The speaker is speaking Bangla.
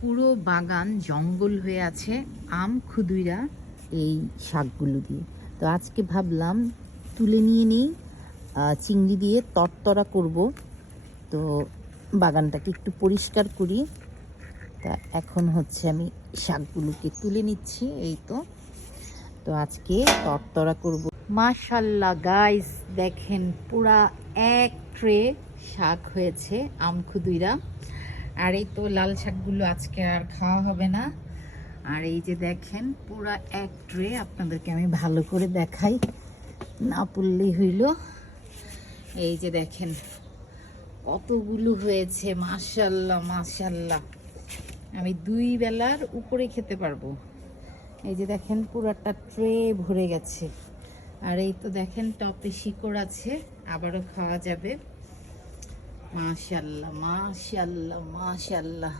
পুরো বাগান জঙ্গল হয়ে আছে আম খুদুইরা এই শাকগুলো দিয়ে। তো আজকে ভাবলাম তুলে নিয়ে নিই, চিংড়ি দিয়ে তরতরা করব। তো বাগানটাকে একটু পরিষ্কার করি। তা এখন হচ্ছে আমি শাকগুলোকে তুলে নিচ্ছি। এই তো তো আজকে তরতরা করব। মাশাল্লাহ গাইস, দেখেন পুরা এক ট্রে শাক হয়েছে আম খুদুইরা। আর এই তো লাল শাকগুলো আজকে আর খাওয়া হবে না। আর এই যে দেখেন পুরা এক ট্রে, আপনাদেরকে আমি ভালো করে দেখাই, না পড়লেই হইল। এই যে দেখেন কতগুলো হয়েছে, মাশাল্লাহ মাশাল্লাহ, আমি 2 বেলার উপরে খেতে পারবো। এই যে দেখেন পুরাটা ট্রে ভরে গেছে। আর এই তো দেখেন টপে শিকড় আছে, আবারও খাওয়া যাবে। মাশাল্লাহ মাশাল্লাহ মাশাল্লাহ।